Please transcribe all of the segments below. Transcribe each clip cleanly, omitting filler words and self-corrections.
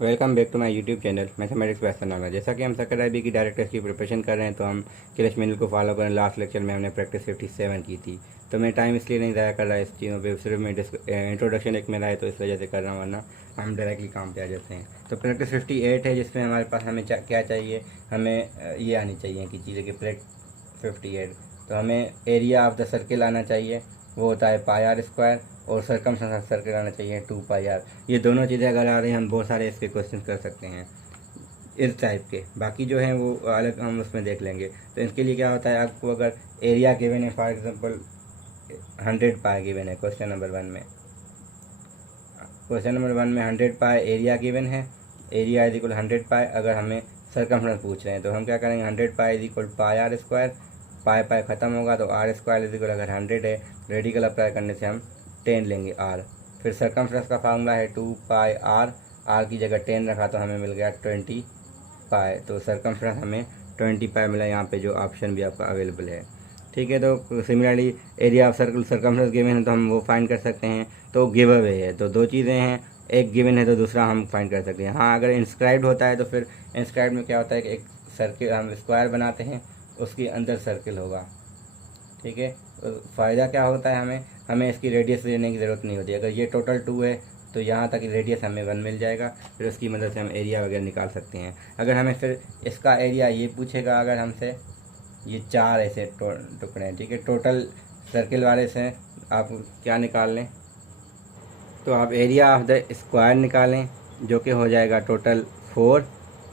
Welcome back to my YouTube channel mathematics by Sanana. जैसा कि हम सेकंड IB की डायरेक्ट टेस्ट की प्रिपरेशन कर रहे हैं, तो हम क्लच मेन्यू को फॉलो करें। लास्ट लेक्चर में हमने प्रैक्टिस 57 की थी, तो मैं टाइम इसलिए नहीं ज़ाया कर रहा इस चीज़ों पे, सिर्फ मैं इंट्रोडक्शन एक मेरा है तो इस वजह से कर रहा हूँ, वरना हम डायरेक्टली काम पे आ जाते हैं। तो प्रैक्टिस 58 है, जिसमें हमारे पास हमें क्या चाहिए, हमें ये आनी चाहिए कि चीज़ें कि प्रैक्टिस 58, तो हमें एरिया ऑफ द सर्किल आना चाहिए, वो होता है पाई आर स्क्वायर, और सरकमस्टेंस सर्किल आना चाहिए 2 पाई आर। ये दोनों चीज़ें अगर आ रही हैं, हम बहुत सारे इसके क्वेश्चन कर सकते हैं इस टाइप के। बाकी जो हैं वो अलग हम उसमें देख लेंगे। तो इसके लिए क्या होता है, आपको अगर एरिया गिवन है, फॉर एग्जांपल 100 पाई गिवन है क्वेश्चन नंबर 1 में, 100 पाई एरिया गिवन है, एरिया इज इक्वल 100 पाई। अगर हमें सरकमफ्रेंस पूछ रहे हैं तो हम क्या करेंगे, 100 pi is equal pi r square, pi pi खत्म होगा तो आर स्क्वायर इज इक्वल, अगर 100 है रेडिकल अप्लाई करने से हम 10 लेंगे आर। फिर सरकमफ्रेंस का फार्मूला है 2 पाई आर, आर की जगह 10 रखा तो हमें मिल गया 20 पाई। तो सरकमफ्रेंस हमें 20 पाई मिला, यहाँ पे जो ऑप्शन भी आपका अवेलेबल है। ठीक है, तो similarly area of circle circumference given है तो हम वो फाइंड कर सकते हैं। तो गिव अवे है, तो दो चीज़ें हैं, एक गिवन है तो दूसरा हम फाइंड कर सकते हैं। हाँ, अगर इंस्क्राइब्ड होता है तो फिर इंस्क्राइब्ड में क्या होता है कि एक सर्किल हम स्क्वायर बनाते हैं, उसके अंदर सर्किल होगा। ठीक है, तो फ़ायदा क्या होता है, हमें इसकी रेडियस लेने की ज़रूरत नहीं होती। अगर ये टोटल 2 है तो यहाँ तक रेडियस हमें 1 मिल जाएगा, फिर उसकी मदद से हम एरिया वगैरह निकाल सकते हैं। अगर हमें फिर इसका एरिया ये पूछेगा, अगर हमसे ये 4 ऐसे टुकड़े हैं, ठीक है, टोटल सर्किल वाले से आप क्या निकाल लें, तो आप एरिया ऑफ द स्क्वायर निकालें जो कि हो जाएगा टोटल 4,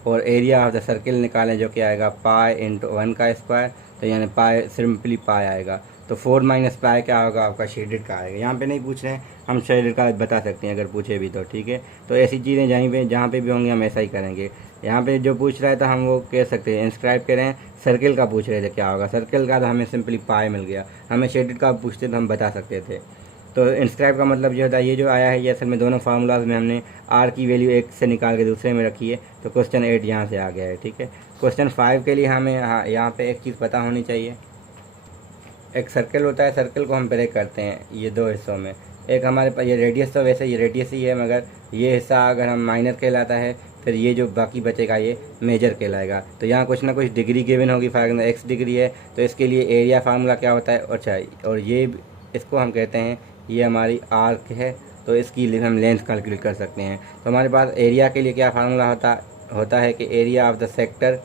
और एरिया ऑफ द सर्किल निकालें जो कि आएगा पाई इंटू 1 का स्क्वायर, तो यानी पाई सिंपली पाई आएगा। तो 4 माइनस पाई क्या होगा, आपका शेडेड का आएगा। यहाँ पे नहीं पूछ रहे हैं, हम शेडेड का बता सकते हैं अगर पूछे भी तो। ठीक है, तो ऐसी चीज़ें जहाँ पे भी होंगी हम ऐसा ही करेंगे। यहाँ पे जो पूछ रहा है तो हम वो कह सकते हैं, इंस्क्राइब करें। सर्किल का पूछ रहे थे क्या होगा, सर्किल का तो हमें सिंपली पाई मिल गया। हमें शेडेड का पूछते तो हम बता सकते थे। तो इंस्क्राइब का मतलब ये होता है, ये जो आया है ये असल में दोनों फार्मूलाज में हमने आर की वैल्यू एक से निकाल के दूसरे में रखी है, तो क्वेश्चन 8 यहाँ से आ गया है। ठीक है, क्वेश्चन 5 के लिए हमें यहाँ पे एक चीज़ पता होनी चाहिए। एक सर्कल होता है, सर्कल को हम ब्रेक करते हैं ये दो हिस्सों में। एक हमारे पास ये रेडियस, तो वैसे ये रेडियस ही है, मगर ये हिस्सा अगर हम माइनर कहलाता है, फिर ये जो बाकी बचेगा ये मेजर कहलाएगा। तो यहाँ कुछ ना कुछ डिग्री गिवन होगी, फॉर एग्जाम्पल x डिग्री है, तो इसके लिए एरिया फार्मूला क्या होता है, अच्छा, और ये इसको हम कहते हैं, ये हमारी आर्क है, तो इसकी हम लेंथ कैलकुलेट कर सकते हैं। तो हमारे पास एरिया के लिए क्या फार्मूला होता है कि एरिया ऑफ द सेक्टर,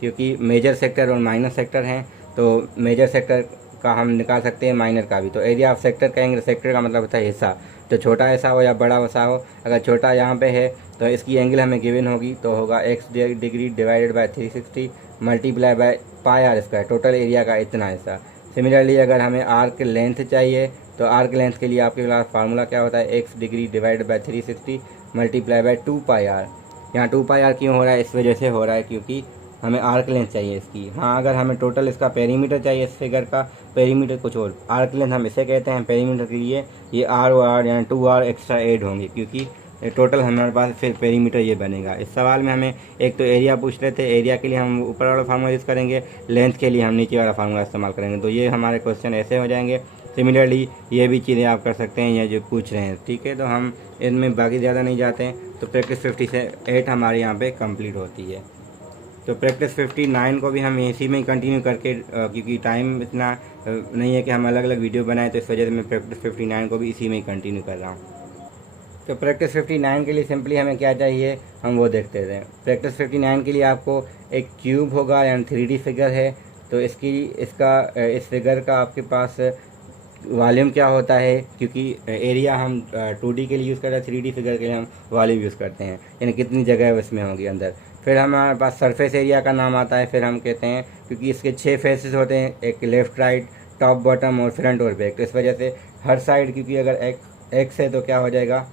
क्योंकि मेजर सेक्टर और माइनर सेक्टर हैं, तो मेजर सेक्टर का हम निकाल सकते हैं, माइनर का भी। तो एरिया ऑफ सेक्टर कहेंगे, सेक्टर का मतलब होता है हिस्सा, तो छोटा हिस्सा हो या बड़ा हिस्सा हो। अगर छोटा यहाँ पे है तो इसकी एंगल हमें गिवन होगी, तो होगा x degree divided by 360 multiply by pi r square, total area का इतना हिस्सा। सिमिलरली अगर हमें आर्क लेंथ चाहिए, तो आर्क लेंथ के लिए आपके पास फार्मूला क्या होता है, x degree divided by 360 multiply by 2 pi r. यहाँ 2 पाई आर क्यों हो रहा है, इस वजह से हो रहा है क्योंकि हमें आर्क लेंथ चाहिए इसकी। हाँ, अगर हमें टोटल इसका पेरीमीटर चाहिए, इस फिगर का पेरीमीटर कुछ और, आर्क लेंथ हम इसे कहते हैं। पेरीमीटर के लिए ये आर और आर यानी 2r एक्स्ट्रा ऐड होंगे, क्योंकि टोटल हमारे पास फिर पेरीमीटर ये बनेगा। इस सवाल में हमें एक तो एरिया पूछ रहे थे, एरिया के लिए हम ऊपर वाला फार्मूला यूज़ करेंगे, लेंथ के लिए हम नीचे वाला फार्मूला इस्तेमाल करेंगे। तो ये हमारे क्वेश्चन ऐसे हो जाएंगे। सिमिलरली ये भी चीज़ें आप कर सकते हैं, ये जो पूछ रहे हैं। ठीक है, तो हम इनमें बाकी ज़्यादा नहीं जाते हैं। तो प्रैक्टिस 58 हमारे यहाँ पे कंप्लीट होती है। तो प्रैक्टिस 59 को भी हम इसी में ही कंटिन्यू करके, क्योंकि टाइम इतना नहीं है कि हम अलग अलग वीडियो बनाएं, तो इस वजह से मैं प्रैक्टिस 59 को भी इसी में ही कंटिन्यू कर रहा हूँ। तो प्रैक्टिस 59 के लिए सिंपली हमें क्या चाहिए, हम वो देखते हैं। प्रैक्टिस 59 के लिए आपको एक क्यूब होगा, यानी 3D फिगर है, तो इस फिगर का आपके पास वॉल्यूम क्या होता है, क्योंकि एरिया हम 2D के लिए यूज़ करते हैं, 3D फिगर के लिए हम वॉल्यूम यूज़ करते हैं, यानी कितनी जगह उसमें होगी अंदर। फिर हमारे पास सरफेस एरिया का नाम आता है। फिर हम कहते हैं, क्योंकि इसके 6 फेसेस होते हैं, एक लेफ़्ट राइट टॉप बॉटम और फ्रंट और बैक, तो इस वजह से हर साइड, क्योंकि अगर एक्स है तो क्या हो जाएगा,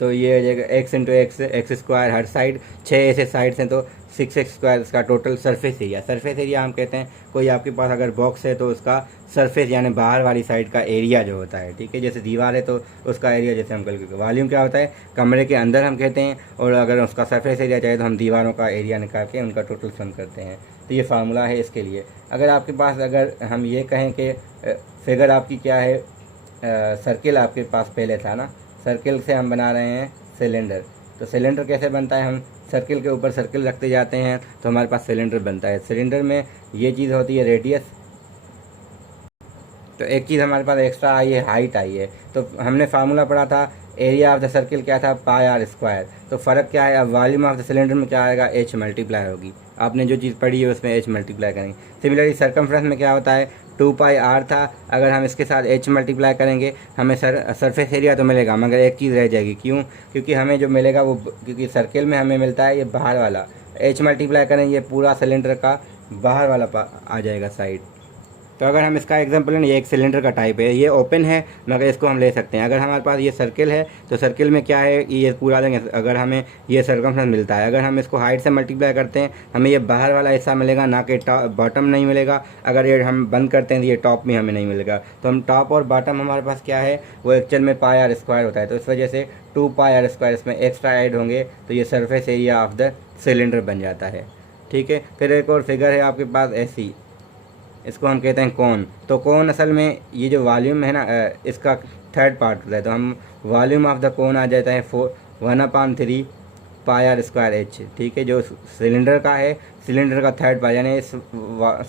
तो ये हो जाएगा एक्स इंटू एक्स स्क्वायर, हर साइड 6 ऐसे साइड्स हैं, तो 6x स्क्वायर इसका total surface area. Surface area हम कहते हैं, कोई आपके पास अगर बॉक्स है तो उसका सरफेस यानी बाहर वाली साइड का एरिया जो होता है। ठीक है, जैसे दीवार है तो उसका एरिया जैसे हम कैलकुलेट। वॉल्यूम क्या होता है, कमरे के अंदर हम कहते हैं, और अगर उसका सरफेस एरिया चाहिए तो हम दीवारों का एरिया निकाल के उनका टोटल सम करते हैं। तो ये फार्मूला है इसके लिए। अगर आपके पास, अगर हम ये कहें कि फिगर आपकी क्या है, सर्किल आपके पास पहले था ना, सर्किल से हम बना रहे हैं सिलेंडर, तो सिलेंडर कैसे बनता है, हम सर्किल के ऊपर सर्किल रखते जाते हैं तो हमारे पास सिलेंडर बनता है। सिलेंडर में ये चीज़ होती है रेडियस, तो एक चीज़ हमारे पास एक्स्ट्रा आई है, हाइट आई है। तो हमने फार्मूला पढ़ा था एरिया ऑफ द सर्किल क्या था, पाई आर स्क्वायर। तो फ़र्क क्या है, अब वॉल्यूम ऑफ द सिलेंडर में क्या आएगा, एच मल्टीप्लाई होगी। आपने जो चीज़ पढ़ी है उसमें एच मल्टीप्लाई करेंगे। सिमिलरली सर्कमफ्रेंस में क्या होता है, 2πr था, अगर हम इसके साथ एच मल्टीप्लाई करेंगे हमें सरफेस एरिया तो मिलेगा, मगर एक चीज़ रह जाएगी। क्यों, क्योंकि हमें जो मिलेगा वो, क्योंकि सर्किल में हमें मिलता है ये बाहर वाला, एच मल्टीप्लाई करेंगे पूरा सिलेंडर का बाहर वाला आ जाएगा साइड। तो अगर हम इसका एग्जांपल लें, ये एक सिलेंडर का टाइप है, ये ओपन है मगर इसको हम ले सकते हैं। अगर हमारे पास ये सर्किल है तो सर्किल में क्या है, ये पूरा देंगे, अगर हमें ये सर्कमफ्रेंस मिलता है, अगर हम इसको हाइट से मल्टीप्लाई करते हैं हमें ये बाहर वाला हिस्सा मिलेगा, ना कि बॉटम नहीं मिलेगा। अगर ये हम बंद करते हैं तो ये टॉप में हमें नहीं मिलेगा। तो हम टॉप और बॉटम हमारे पास क्या है, वो एक्चुअल में पाई आर स्क्वायर होता है। तो इस वजह से 2πr स्क्वायर इसमें एक्स्ट्रा ऐड होंगे तो ये surface area of the cylinder बन जाता है। ठीक है, फिर एक और फिगर है आपके पास ऐसी, इसको हम कहते हैं कोन। तो कोन असल में ये जो वॉल्यूम है ना, इसका थर्ड पार्ट होता है। तो हम वॉल्यूम ऑफ द कोन आ जाता है 1/3 पाई आर स्क्वायर एच। ठीक है, जो सिलेंडर का है, सिलेंडर का थर्ड पार्ट, यानी इस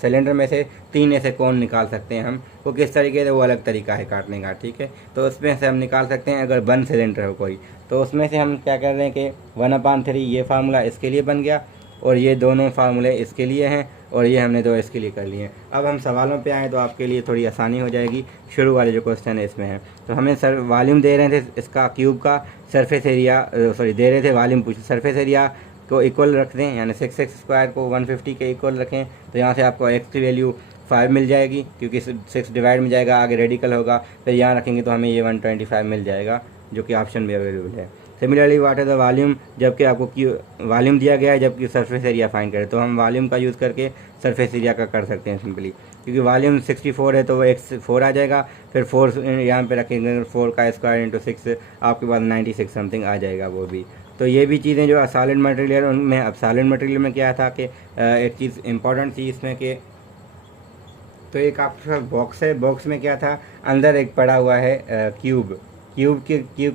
सिलेंडर में से 3 ऐसे कोन निकाल सकते हैं हम। वो किस तरीके से, वो अलग तरीका है काटने का। ठीक है, तो उसमें से हम निकाल सकते हैं अगर बंद सिलेंडर हो कोई, तो उसमें से हम क्या कर रहे हैं कि 1/3 ये फार्मूला इसके लिए बन गया और ये दोनों फार्मूले इसके लिए हैं और ये हमने दो इसके लिए कर लिए हैं। अब हम सवालों पे आएँ तो आपके लिए थोड़ी आसानी हो जाएगी। शुरू वाले जो क्वेश्चन है इसमें है, तो हमें सर वॉल्यूम दे रहे थे इसका क्यूब का, सरफेस एरिया दे रहे थे वॉल्यूम पूछ, सरफेस एरिया को इक्वल रख दें, यानी 6x स्क्वायर को 150 के इक्वल रखें। तो यहाँ से आपको x की वैल्यू 5 मिल जाएगी, क्योंकि 6 डिवाइड में जाएगा, आगे रेडिकल होगा, फिर यहाँ रखेंगे तो हमें ये 125 मिल जाएगा, जो कि ऑप्शन में अवेलेबल है। Similarly what is the volume, जबकि आपको वॉल्यूम दिया गया है जबकि सरफेस एरिया फाइंड करें, तो हम वॉल्यूम का यूज़ करके सरफेस एरिया का कर सकते हैं सिंपली। क्योंकि वॉल्यूम 64 है तो वो x 4 आ जाएगा, फिर 4 यहाँ पे रखेंगे, 4 का स्क्वायर इंटू 6 आपके पास 96 समथिंग आ जाएगा वो भी। तो ये भी चीज़ें जो सॉलिड मटेरियल उनमें, अब सॉलिड मटेरियल में क्या था कि एक चीज़ इंपॉर्टेंट थी इसमें कि, तो एक आपके पास बॉक्स है, बॉक्स में क्या था, अंदर एक पड़ा हुआ है क्यूब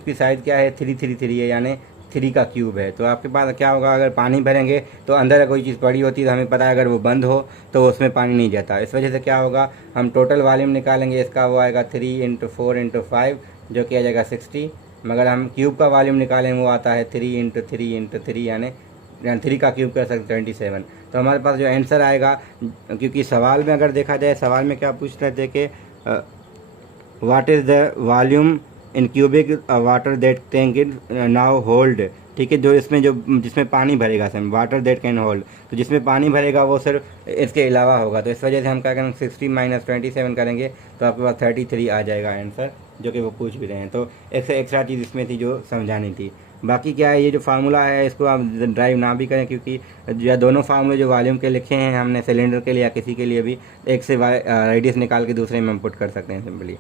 की साइज़ क्या है, 333 है, यानी 3 का क्यूब है। तो आपके पास क्या होगा, अगर पानी भरेंगे तो अंदर कोई चीज़ पड़ी होती है तो हमें पता है अगर वो बंद हो तो उसमें पानी नहीं जाता। इस वजह से क्या होगा, हम टोटल वॉल्यूम निकालेंगे इसका, वो आएगा 3 × 4 × 5 जो कि आ जाएगा 60। मगर हम क्यूब का वॉल्यूम निकालेंगे वो आता है 3 × 3 × 3, यानी 3 का क्यूब कर सकते 27। तो हमारे पास जो आंसर आएगा, क्योंकि सवाल में अगर देखा जाए, सवाल में क्या पूछ रहे थे कि what is the volume in cubic water that tank it now hold. ठीक है, जो इसमें जिसमें पानी भरेगा sir, water that can hold, तो जिसमें पानी भरेगा वो सिर्फ इसके अलावा होगा। तो इस वजह से हम क्या करेंगे, 60 - 27 करेंगे तो आपके पास 33 आ जाएगा आंसर, जो कि वो पूछ भी रहे हैं। तो एक एक्स्ट्रा चीज़ इसमें थी जो समझानी थी। बाकी क्या है, ये जो फार्मूला है इसको आप ड्राइव ना भी करें, क्योंकि या दोनों फार्मूले जो वॉल्यूम के लिखे हैं हमने सिलेंडर के लिए या किसी के लिए भी, एक से रेडियस निकाल के दूसरे में हम पुट कर सकते हैं सिंपली।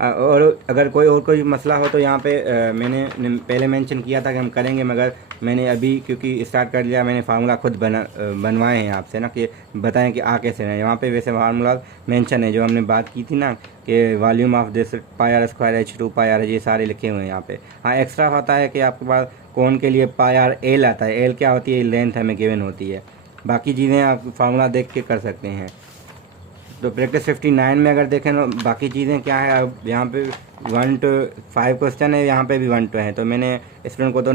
और अगर कोई मसला हो तो यहाँ पे मैंने पहले मेंशन किया था कि हम करेंगे, मगर मैंने अभी क्योंकि स्टार्ट कर लिया, मैंने फार्मूला खुद बनवाए हैं आपसे ना, कि बताएं कि आ कैसे हैं। यहाँ पे वैसे फार्मूला मेंशन है जो हमने बात की थी ना, कि volume of this pi r square h 2 pi r, ये सारे लिखे हुए हैं यहाँ पे। हाँ, एक्स्ट्रा होता है कि आपके पास कोन के लिए पाई आर एल आता है। एल क्या होती है, लेंथ हमें गिवन होती है। बाकी चीज़ें आप फार्मूला देख के कर सकते हैं। तो प्रैक्टिस 59 में अगर देखें तो बाकी चीज़ें क्या है, अब यहाँ पे 1 to 5 क्वेश्चन है, यहाँ पे भी 1 to है। तो मैंने स्टूडेंट को तो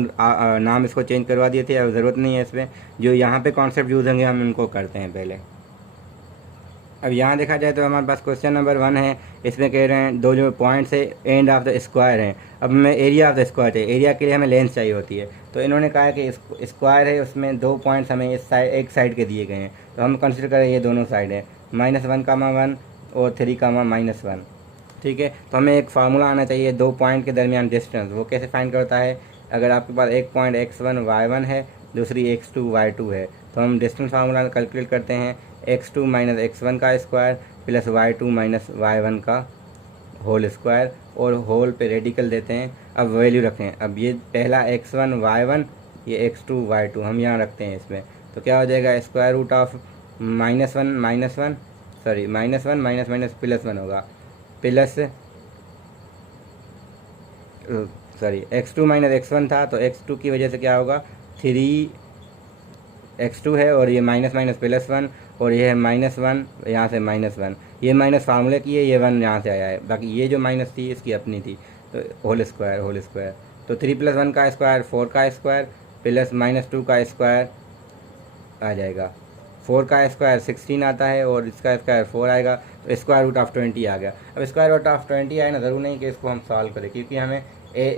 नाम इसको चेंज करवा दिए थे, अब ज़रूरत नहीं है इसमें। जो यहाँ पे कॉन्सेप्ट यूज़ होंगे हम इनको करते हैं पहले। अब यहाँ देखा जाए तो हमारे पास क्वेश्चन नंबर 1 है, इसमें कह रहे हैं दो जो पॉइंट्स है एंड ऑफ द स्क्वायर है। अब हमें एरिया ऑफ द स्क्वायर है, एरिया के लिए हमें लेंथ चाहिए होती है। तो इन्होंने कहा है कि स्क्वायर है, उसमें 2 पॉइंट्स हमें इस साइड, एक साइड के दिए गए हैं। तो हम कंसिडर करें ये दोनों साइड है, -1, 1 और 3, -1। ठीक है, तो हमें एक फार्मूला आना चाहिए 2 पॉइंट के दरमियान डिस्टेंस। वो कैसे फाइंड करता है, अगर आपके पास एक पॉइंट x1 y1 है, दूसरी x2 y2 है, तो हम डिस्टेंस फार्मूला कैलकुलेट करते हैं x2 - x1 का स्क्वायर प्लस y2 - y1 का होल स्क्वायर, और होल पे रेडिकल देते हैं। अब वैल्यू रखें, अब ये पहला x1 y1, ये x2 y2 हम यहाँ रखते हैं इसमें। तो क्या हो जाएगा, स्क्वायर रूट ऑफ -1 -1 प्लस 1 होगा, plus sorry x2 minus x1 था, तो x2 की वजह से क्या होगा 3x2 है, और ये माइनस माइनस प्लस 1, और ये है -1, यहाँ से -1, ये माइनस फार्मूले की है, ये 1 यहाँ से आया है, बाकी ये जो माइनस थी इसकी अपनी थी, तो होल स्क्वायर, तो 3 + 1 का स्क्वायर 4 का स्क्वायर प्लस -2 का स्क्वायर आ जाएगा, 4 का स्क्वायर 16 आता है, और इसका स्क्वायर 4 आएगा, तो स्क्वायर रूट ऑफ 20 आ गया। अब स्क्वायर रूट ऑफ 20 आए ना, ज़रूर नहीं कि इसको हम सॉल्व करें, क्योंकि हमें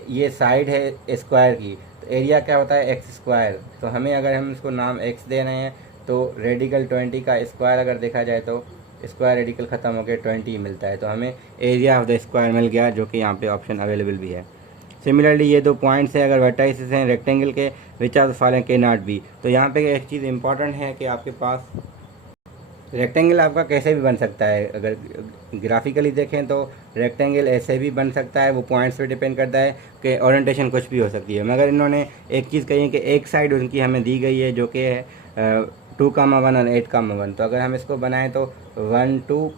ये साइड है स्क्वायर की, तो एरिया क्या होता है x स्क्वायर, तो हमें अगर हम इसको नाम x दे रहे हैं तो रेडिकल 20 का स्क्वायर अगर देखा जाए तो स्क्वायर रेडिकल ख़त्म हो गया 20 मिलता है, तो हमें एरिया ऑफ द स्क्वायर मिल गया, जो कि यहाँ पे ऑप्शन अवेलेबल भी है। सिमिलरली ये 2 पॉइंट्स हैं, अगर वर्टाइसिस हैं रेक्टेंगल के, विच आर द फॉलोइंग के नॉट बी, तो यहाँ पे एक चीज़ इंपॉर्टेंट है कि आपके पास रेक्टेंगल आपका कैसे भी बन सकता है, अगर ग्राफिकली देखें तो रेक्टेंगल ऐसे भी बन सकता है, वो पॉइंट्स पे डिपेंड करता है कि ओरिएंटेशन कुछ भी हो सकती है, मगर इन्होंने एक चीज़ कही है कि एक साइड उनकी हमें दी गई है जो कि है 2,1 और 8,1, तो अगर हम इसको बनाएं तो 1 2,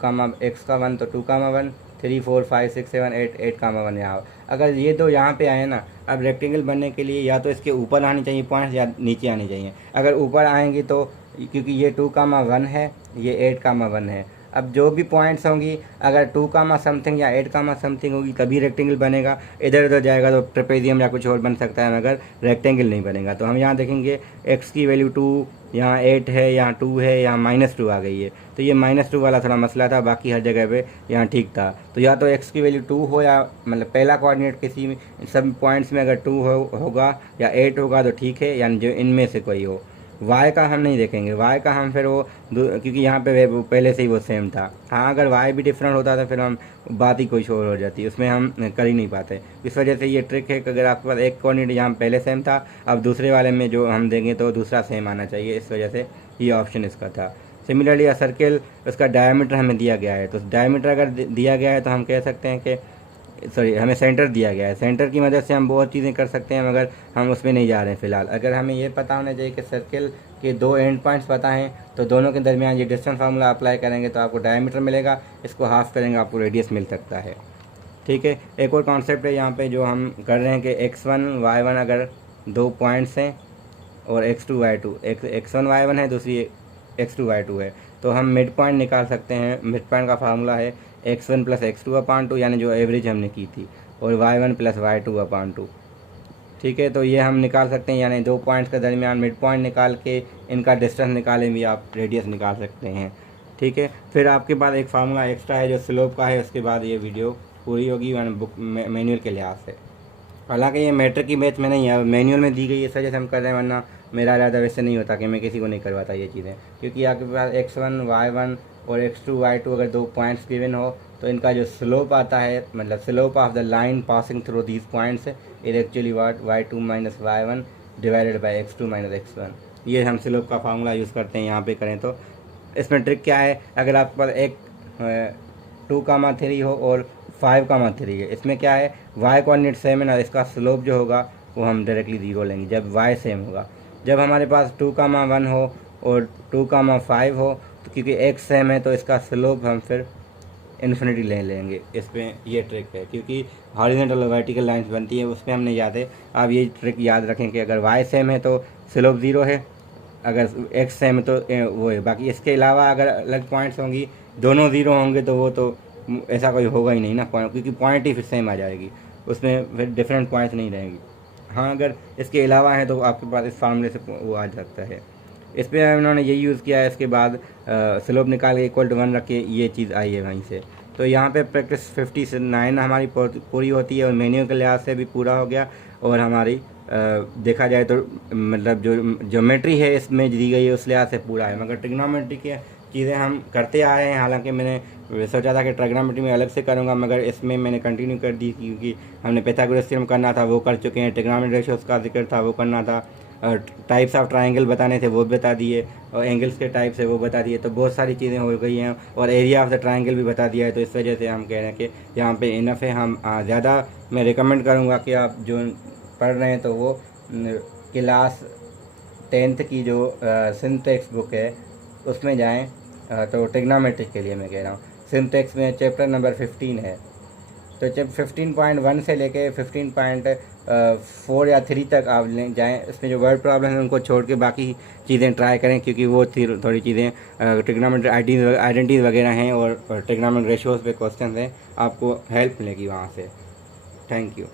x का 1 तो 2,1, 3 4 5 6 7 8 8,1 यहाँ, अगर ये दो यहाँ पे आए ना, अब रेक्टेंगल बनने के लिए या तो इसके ऊपर आनी चाहिए पॉइंट्स या नीचे आनी चाहिए, अगर ऊपर आएंगी तो क्योंकि ये 2,1 है, ये 8,1 है, अब जो भी पॉइंट्स होंगी अगर 2, समथिंग या 8, समथिंग होगी तभी रेक्टेंगल बनेगा, इधर उधर जाएगा तो ट्रेपेजियम या कुछ और बन सकता है, मगर रेक्टेंगल नहीं बनेगा। तो हम यहाँ देखेंगे x की वैल्यू 2, यहाँ 8 है, यहाँ 2 है, यहाँ -2 आ गई है, तो ये -2 वाला थोड़ा मसला था, बाकी हर जगह पे यहाँ ठीक था। तो या तो x की वैल्यू 2 हो, या मतलब पहला कोऑर्डिनेट किसी सब पॉइंट्स में अगर 2 होगा या 8 होगा तो ठीक है, यानी जो इनमें से कोई हो। y का हम नहीं देखेंगे, y का हम फिर वो क्योंकि यहाँ पे वो पहले से ही वो सेम था। हाँ, अगर y भी डिफरेंट होता तो फिर हम बात ही कुछ और हो जाती, उसमें हम कर ही नहीं पाते। इस वजह से ये ट्रिक है कि अगर आपके पास एक कोऑर्डिनेट यहाँ पहले सेम था, अब दूसरे वाले में जो हम देंगे तो दूसरा सेम आना चाहिए, इस वजह से ये ऑप्शन इसका था। सिमिलरली अ सर्किल, उसका डायमीटर हमें दिया गया है, तो डायमीटर अगर दिया गया है तो हम कह सकते हैं कि सॉरी हमें सेंटर दिया गया है, सेंटर की मदद से हम बहुत चीज़ें कर सकते हैं, मगर हम उसमें नहीं जा रहे हैं फ़िलहाल। अगर हमें ये पता होना चाहिए कि सर्किल के 2 एंड पॉइंट्स पता हैं, तो दोनों के दरमियान ये डिस्टेंस फार्मूला अप्लाई करेंगे तो आपको डायमीटर मिलेगा, इसको हाफ करेंगे आपको रेडियस मिल सकता है। ठीक है, एक और कॉन्सेप्ट है यहाँ पे जो हम कर रहे हैं कि x1 y1 अगर 2 पॉइंट्स हैं और x2 y2, x1 y1 है, दूसरी x2 y2 है, तो हम मिड पॉइंट निकाल सकते हैं। मिड पॉइंट का फार्मूला है x1 + x2/2, यानी जो एवरेज हमने की थी, और y1 + y2/2। ठीक है, तो ये हम निकाल सकते हैं, यानी 2 पॉइंट्स के दरमियान मिड पॉइंट निकाल के इनका डिस्टेंस निकालें भी आप रेडियस निकाल सकते हैं। ठीक है, फिर आपके पास एक फार्मूला एक्स्ट्रा है जो स्लोप का है, उसके बाद ये वीडियो पूरी होगी बुक मैनुअल के लिहाज से। हालांकि ये मैट्रिक की मैथ में नहीं है, मैनुअल में दी गई है, इस वजह से हम कर रहे हैं, वरना मेरा इरादा वैसे नहीं होता कि मैं किसी को नहीं करवाता ये चीज़ें, क्योंकि आपके पास x1 y1 और x2 y2 अगर 2 पॉइंट्स गिवन हो तो इनका जो स्लोप आता है, मतलब slope of the line passing through these points is actually what y2 - y1 divided by x2 - x1। ये हम स्लोप का फार्मूला यूज़ करते हैं यहाँ पे करें तो। इसमें ट्रिक क्या है, अगर आपके पास एक 2,3 हो और 5,3 है, इसमें क्या है y कोऑर्डिनेट सेम है ना, इसका स्लोप जो होगा वो हम डायरेक्टली 0 लेंगे जब y सेम होगा। जब हमारे पास 2,1 हो और 2,5 हो, तो क्योंकि x सेम है तो इसका स्लोप हम फिर इन्फिनिटी ले लेंगे। इसमें ये ट्रिक है, क्योंकि हॉरिजॉन्टल और वर्टिकल लाइंस बनती है, उसमें हमने याद है। आप ये ट्रिक याद रखें कि अगर y सेम है तो स्लोप 0 है, अगर x सेम है तो वो है। बाकी इसके अलावा अगर अलग पॉइंट्स होंगी, दोनों 0 होंगे तो वो तो ऐसा कोई होगा ही नहीं ना, क्योंकि पॉइंट ही फिर सेम आ जाएगी, उसमें फिर डिफरेंट पॉइंट्स नहीं रहेंगी। हाँ, अगर इसके अलावा है तो आपके पास इस फार्मूले से वो आ सकता है। इस पर उन्होंने यही यूज़ किया है। इसके बाद स्लोप निकाल के =1 रख के ये चीज़ आई है वहीं से। तो यहाँ पे प्रैक्टिस 59 हमारी पूरी होती है, और मेन्यू के लिहाज से भी पूरा हो गया, और हमारी देखा जाए तो मतलब जो ज्योमेट्री है इसमें दी गई है उस लिहाज से पूरा है। मगर ट्रिग्नोमेट्री की चीज़ें हम करते आ रहे हैं, हालांकि मैंने सोचा था कि ट्रिग्नोमेट्री में अलग से करूँगा, मगर इसमें मैंने कंटिन्यू कर दी, क्योंकि हमने पाइथागोरस थ्योरम करना था वो कर चुके हैं, ट्रिग्नोमेट्री रेशियोज का जिक्र था वो करना था, टाइप्स ऑफ ट्रायंगल बताने थे वो बता दिए, और एंगल्स के टाइप्स है वो बता दिए, तो बहुत सारी चीज़ें हो गई हैं, और एरिया ऑफ द ट्रायंगल भी बता दिया है। तो इस वजह से हम कह रहे हैं कि यहाँ पे इनफ है। हम ज़्यादा मैं रिकमेंड करूँगा कि आप जो पढ़ रहे हैं तो वो क्लास 10th की जो सिंटेक्स बुक है उसमें जाएं। तो ट्रिग्नोमेट्री के लिए मैं कह रहा हूँ, सिंटेक्स में चैप्टर नंबर 15 है, तो जब 15.1 से लेके 15.4 या 3 तक आप लें जाएँ, इसमें जो वर्ड प्रॉब्लम है उनको छोड़ के बाकी चीज़ें ट्राई करें, क्योंकि वो थोड़ी चीज़ें ट्रिग्नोमेट्री आइडेंटिटीज वगैरह हैं और ट्रिग्नोमेट्री रेशियोज़ पे क्वेश्चन हैं, आपको हेल्प मिलेगी वहाँ से। Thank you.